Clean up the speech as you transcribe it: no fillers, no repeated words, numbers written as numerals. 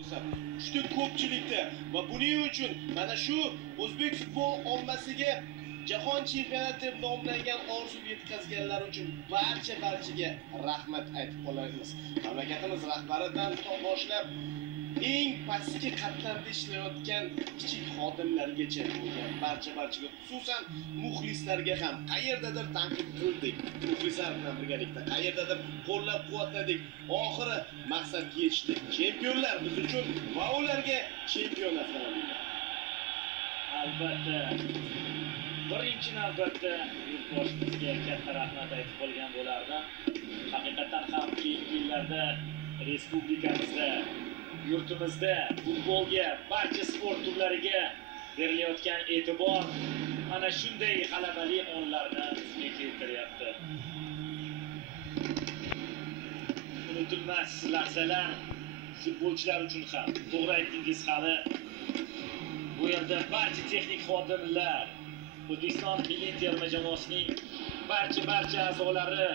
Juda ko'pchilikda va buning uchun mana shu o'zbek futbol ommasiga jahon chempionati deb nomlangan orzuga yetkazganlar uchun barchaga rahmat aytib qolamiz. Mamlakatimiz rahbaridan boshlab eng pastki qatlamda ishlayotgan kichik xodimlargacha bo'lgan barchaga, xususan muxlislarga ham qayerdadir tanqid qildik. Muxlislar bilan birgalikda qayerdadir qo'llab-quvvatladik. Oxiri maqsadga yetishdik. Chempionlar biz uchun va ularga chempionlar bilan. Albatta, birinchi navbatda yurtboshimizga katta rahmat aytib qolgan bo'lardim. Haqiqatan ham keyingi yillarda respublikamizda, yurtimizda futbolga, barcha sport turlariga berilayotgan e'tibor mana shunday g'alabali onlarni bizga keltiryapti. Unutilmas lahzalar futbolchilar uchun ham. To'g'ri aytdingiz, hali bu yerda barcha texnik xodimlar, O'zbekiston milliy terma jamoasining barcha a'zolari